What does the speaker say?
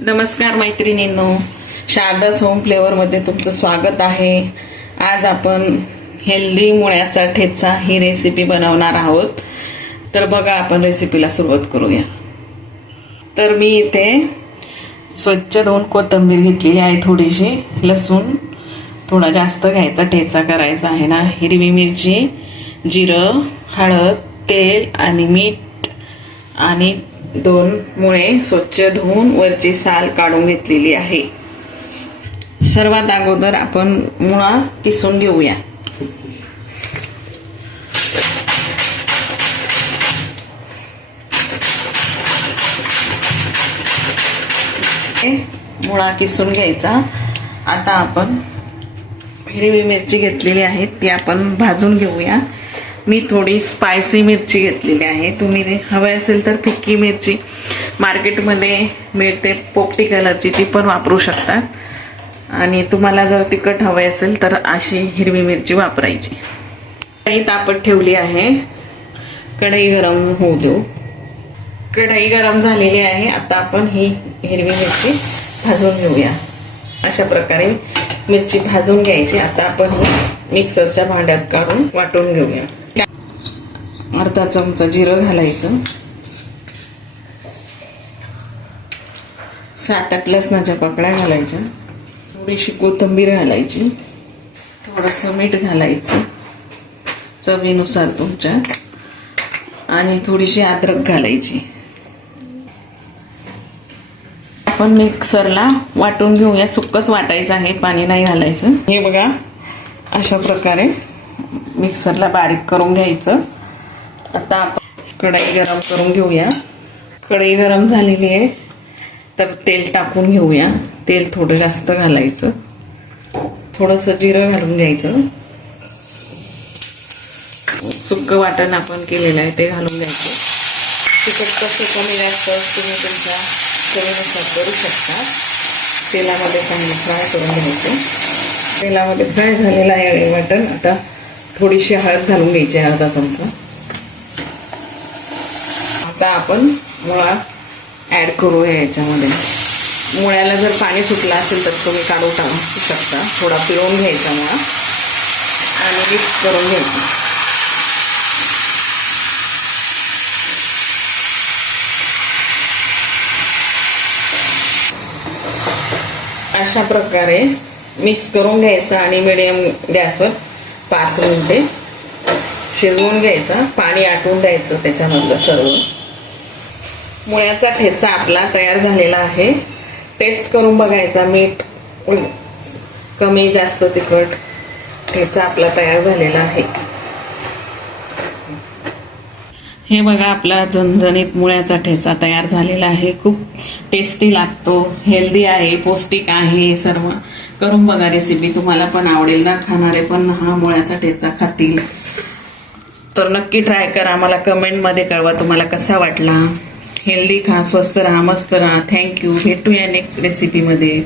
नमस्कार मैत्रिणींनो, शारदास होम फ्लेवरमध्ये तुमचं स्वागत आहे। आज आपण हेल्दी मुळ्याचा ठेचा ही रेसिपी बनवणार आहोत। तर बघा, आपण रेसिपीला सुरुवात करूया। तर मी इथे स्वच्छ धुवून कोथिंबीर घेतलेली आहे, थोडीशी लसूण थोडा जास्त घ्यायचा, ठेचा करायचा आहे ना, हिरवी मिरची, जिरं, हळद, तेल आणि मीठ आणि 2 मुळे स्वच्छ धुवून वरची साल काढून घेतलेली आहे। सर्वात अगोदर आपण मुळा किसून घेऊया। मुळा किसून घ्यायचा। आता आपण हिरवी मिरची घेतलेली आहे, ती आपण भाजून घेऊया। मी थोडी स्पायसी मिरची घेतलेली आहे, तुम्ही हवे असेल तर फिक्की मिरची मार्केटमध्ये मिळते पोपटी कलरची, ती पण वापरू शकतात। आणि तुम्हाला जर तिखट हवे असेल तर अशी हिरवी मिरची वापरायची। कढई तापत ठेवली आहे, कढई गरम होऊ देऊ। कढई गरम झालेली आहे, आता आपण ही हिरवी मिरची भाजून घेऊया। अशा प्रकारे मिरची भाजून घ्यायची। आता आपण ही मिक्सरच्या भांड्यात काढून वाटून घेऊया। अर्धा चमचा जिरं घालायचं, 7-8 लसणाच्या पाकळ्या घालायच्या, थोडीशी कोथिंबीर घालायची, थोडंसं मीठ घालायचं चवीनुसार तुमच्या, आणि थोडीशी अद्रक घालायची। आपण मिक्सरला वाटून घेऊया, सुक्कच वाटायचं आहे, पाणी नाही घालायचं। हे बघा, अशा प्रकारे मिक्सरला बारीक करून घ्यायचं। आता आपण कढई गरम करून घेऊया। कढई गरम झालेली आहे, तर तेल टाकून घेऊया। तेल थोडं जास्त घालायचं, थोडंसं जिरं घालून घ्यायचं, सुक्क वाटण आपण केलेलं आहे ते घालून घ्यायचं। तिखट कसं कमी जास्त तुम्ही तुमच्या चवीनुसार करू शकता। तेलामध्ये चांगलं फ्राय करून घ्यायचं। तेलामध्ये फ्राय झालेलं आहे वाटण। आता थोडीशी हळद घालून घ्यायची, अर्धा चमचा। आता आपण मुळा ऍड करूया याच्यामध्ये। मुळ्याला जर पाणी सुटलं असेल तर तुम्ही काढून टाकू शकता। थोडा पिळून घ्यायचा मुळा आणि मिक्स करून घ्यायचं। अशा प्रकारे मिक्स करून घ्यायचं आणि मीडियम गॅसवर 5 मिनिटे शिजवून घ्यायचा। पाणी आटवून द्यायचं त्याच्यामधलं सर्व। मुळ्याचा ठेचा आपला तयार झालेला आहे। टेस्ट करून बघायचा, मीठ कमी जास्त तिखट, ठेचा आपला तयार झालेला आहे। हे बघा, आपला झणझणीत मुळ्याचा ठेचा तयार झालेला आहे। खूप टेस्टी लागतो, हेल्दी आहे, पौष्टिक आहे। सर्व करून बघा रेसिपी, तुम्हाला पण आवडेल ना, खाणारे पण हा मुळ्याचा ठेचा खातील। तर नक्की ट्राय करा, मला कमेंटमध्ये कळवा तुम्हाला कसा वाटला। हेल्दी खा, स्वस्त राहा, मस्त राहा। थँक्यू, भेटूया नेक्स्ट रेसिपीमध्ये।